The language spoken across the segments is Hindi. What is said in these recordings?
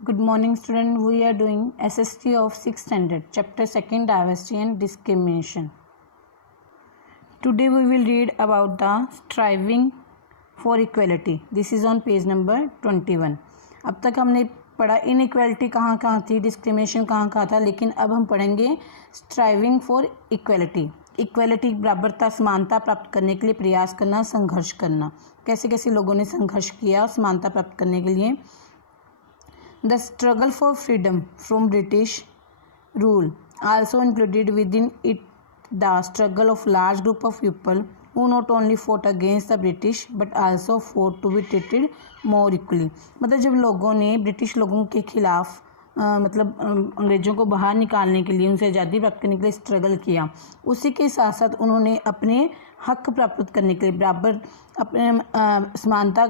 Good morning, student. We are doing SST of 6th standard, chapter 2nd, diversity and discrimination. Today we will read about the striving for equality. This is on page number 21. अब तक हमने पढ़ा इनइक्वालिटी कहाँ थी, डिस्क्रिमिनेशन कहाँ था, लेकिन अब हम पढ़ेंगे स्ट्राइविंग फॉर इक्वलिटी. इक्वलिटी बराबरता समानता प्राप्त करने के लिए प्रयास करना, संघर्ष करना. कैसे कैसे लोगों ने संघर्ष किया समानता प्राप्त करने के लिए. The struggle for freedom from British rule also included within it the struggle of large group of people who not only fought against the British but also fought to be treated more equally. मतलब जब लोगों ने ब्रिटिश लोगों के खिलाफ अंग्रेज़ों को बाहर निकालने के लिए, उनसे आज़ादी प्राप्त करने के लिए स्ट्रगल किया, उसी के साथ साथ उन्होंने अपने हक प्राप्त करने के लिए, बराबर अपने समानता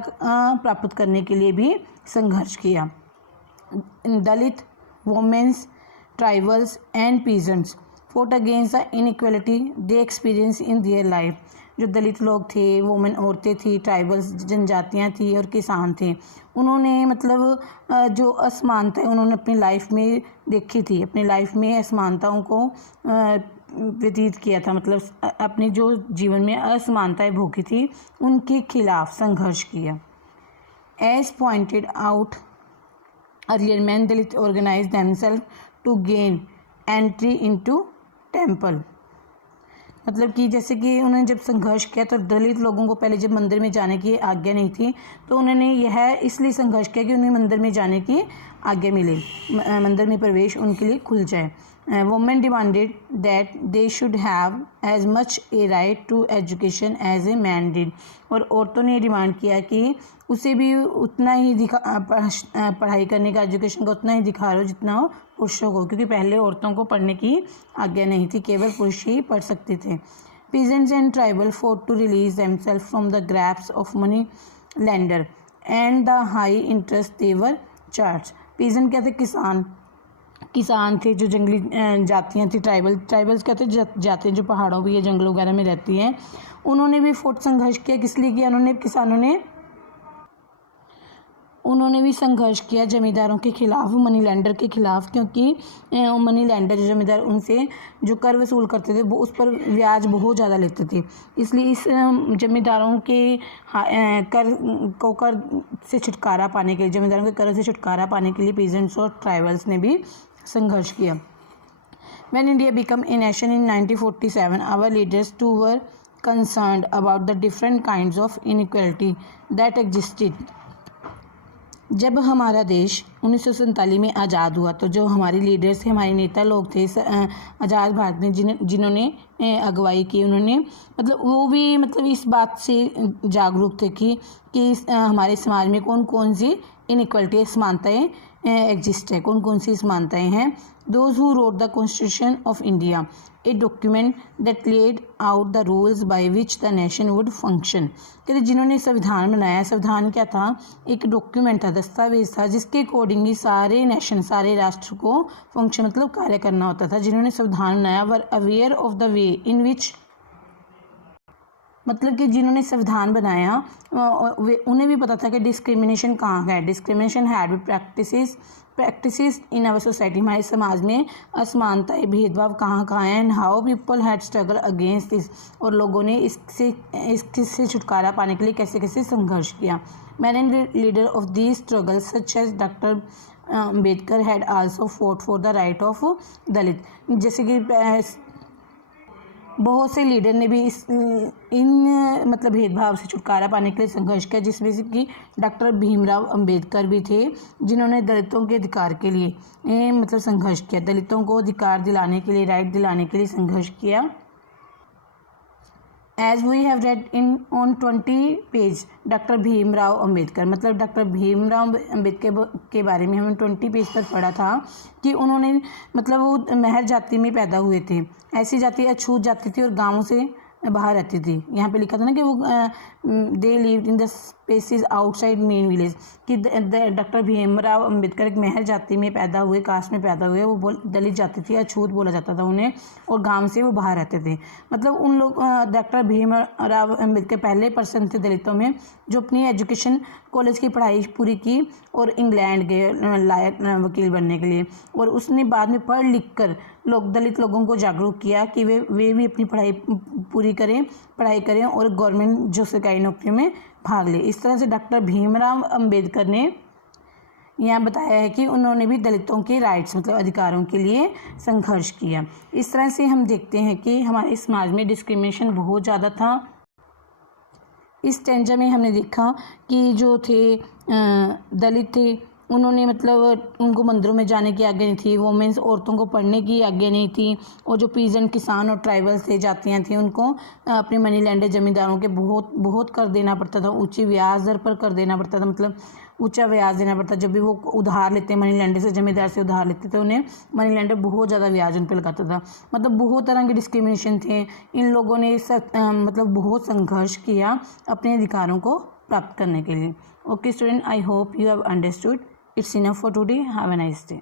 प्राप्त करने के लिए भी संघर्ष किया. Dalit, women, tribals and peasants fought against the inequality they experienced in their life. जो दलित लोग थे, वोमेन औरतें थी, ट्राइबल्स जनजातियाँ थी और किसान थे, उन्होंने जो असमानता है उन्होंने अपनी लाइफ में देखी थी, अपनी लाइफ में असमानताओं को व्यतीत किया था, अपने जो जीवन में असमानताएं भोगी थी उनके खिलाफ संघर्ष किया. As pointed out earlier, many Dalit organized themselves to gain entry into temple. मतलब कि जैसे कि उन्होंने जब संघर्ष किया तो दलित लोगों को पहले जब मंदिर में जाने की आज्ञा नहीं थी, तो उन्होंने यह इसलिए संघर्ष किया कि उन्हें मंदिर में जाने की आज्ञा मिले, मंदिर में प्रवेश उनके लिए खुल जाए. Women demanded that they should have as much a right to education as a man did. और औरतों ने डिमांड किया कि उसे भी उतना ही पढ़ाई करने का, एजुकेशन का उतना ही अधिकार हो जितना पुरुषों को, क्योंकि पहले औरतों को पढ़ने की आज्ञा नहीं थी, केवल पुरुष ही पढ़ सकते थे. Peasants and tribal fought to release themselves from the grasp of money lender and the high interest they were charged. Peasant क्या थे? किसान थे, जो जंगली जातियाँ थी. ट्राइबल्स क्या थे? जातियाँ जो पहाड़ों पर या जंगलों वगैरह में रहती हैं. उन्होंने भी फोर्ट संघर्ष किया. किस लिए किया? किसानों ने उन्होंने भी संघर्ष किया जमींदारों के खिलाफ, मनी लैंडर के खिलाफ, क्योंकि मनी लैंडर जो जमींदार उनसे जो कर वसूल करते थे वो उस पर ब्याज बहुत ज़्यादा लेते थे. इसलिए इस जमींदारों के कर से छुटकारा पाने के लिए, जमींदारों के कर से छुटकारा पाने के लिए पीजेंट्स और ट्राइबल्स ने भी संघर्ष किया. When India became a nation in 1947, our leaders too were concerned about the different kinds of inequality that existed. जब हमारा देश 1947 में आज़ाद हुआ, तो जो हमारे लीडर्स थे, हमारे नेता लोग थे आज़ाद भारत में, जिन्होंने अगुवाई की, उन्होंने वो भी इस बात से जागरूक थे कि हमारे समाज में कौन कौन सी इनइक्वालिटी, समानताएं एग्जिस्ट है, कौन कौन सी समानताएं हैं. Those who wrote the Constitution of India, a document that laid out the rules by which the nation would function. कहते जिन्होंने संविधान बनाया, संविधान क्या था? एक डॉक्यूमेंट था, दस्तावेज था, जिसके अकॉर्डिंग ही सारे नेशन, सारे राष्ट्र को फंक्शन कार्य करना होता था. जिन्होंने संविधान बनाया were aware of the way in which, कि जिन्होंने संविधान बनाया उन्हें भी पता था कि डिस्क्रिमिनेशन कहाँ है. Discrimination had practices in our society, हमारे समाज में असमानताएं, भेदभाव कहाँ है. And how people had struggle against this, और लोगों ने इससे छुटकारा पाने के लिए कैसे कैसे संघर्ष किया. Many leader of this struggle such as doctor Ambedkar had also fought for the right of Dalit. जैसे कि बहुत से लीडर ने भी इन भेदभाव से छुटकारा पाने के लिए संघर्ष किया, जिसमें से कि डॉक्टर भीमराव अंबेडकर भी थे, जिन्होंने दलितों के अधिकार के लिए संघर्ष किया, दलितों को अधिकार दिलाने के लिए, राइट दिलाने के लिए संघर्ष किया. As we have read on 20 page doctor Bhimrao Ambedkar, doctor Bhimrao Ambedkar के बारे में हमने 20 पेज पर पढ़ा था कि उन्होंने वो महर जाति में पैदा हुए थे. ऐसी जाति अछूत जाति थी और गांवों से बाहर रहती थी. यहाँ पे लिखा था ना कि वो they lived in the places outside main village, कि डॉक्टर भीमराव अंबेडकर एक महर जाति में पैदा हुए, कास्ट में पैदा हुए, वो दलित जाति थी, अछूत बोला जाता था उन्हें, और गांव से वो बाहर रहते थे। मतलब उन लोग डॉक्टर भीमराव अंबेडकर पहले पर्सन थे दलितों में जो अपनी एजुकेशन कॉलेज की पढ़ाई पूरी की और इंग्लैंड गए लायक वकील बनने के लिए, और उसने बाद में पढ़ लिख कर दलित लोगों को जागरूक किया कि वे भी अपनी पढ़ाई करें और गवर्नमेंट जो सरकारी नौकरियों में भाग ले। इस तरह से डॉक्टर भीमराव अंबेडकर ने यहाँ बताया है कि उन्होंने भी दलितों के राइट्स मतलब अधिकारों के लिए संघर्ष किया। इस तरह से हम देखते हैं कि हमारे समाज में डिस्क्रिमिनेशन बहुत ज़्यादा था। इस स्टेंजा में हमने देखा कि जो थे दलित थे उन्होंने मतलब उनको मंदिरों में जाने की आज्ञा नहीं थी, वोमेंस औरतों को पढ़ने की आज्ञा नहीं थी, और जो पीजेंट किसान और ट्राइबल्स थे जातियाँ थी उनको अपने मनी लैंडर जमींदारों के बहुत कर देना पड़ता था, ऊंची ब्याज दर पर कर देना पड़ता था, मतलब ऊंचा ब्याज देना पड़ता। जब भी वो उधार लेते मनी लैंडर से, जमींदार से उधार लेते थे, उन्हें मनी लैंडर बहुत ज़्यादा ब्याज उन पर लगाता था। मतलब बहुत तरह के डिस्क्रिमिनेशन थे। इन लोगों ने मतलब बहुत संघर्ष किया अपने अधिकारों को प्राप्त करने के लिए। Okay student, I hope you have understood. It's enough for today. Have a nice day.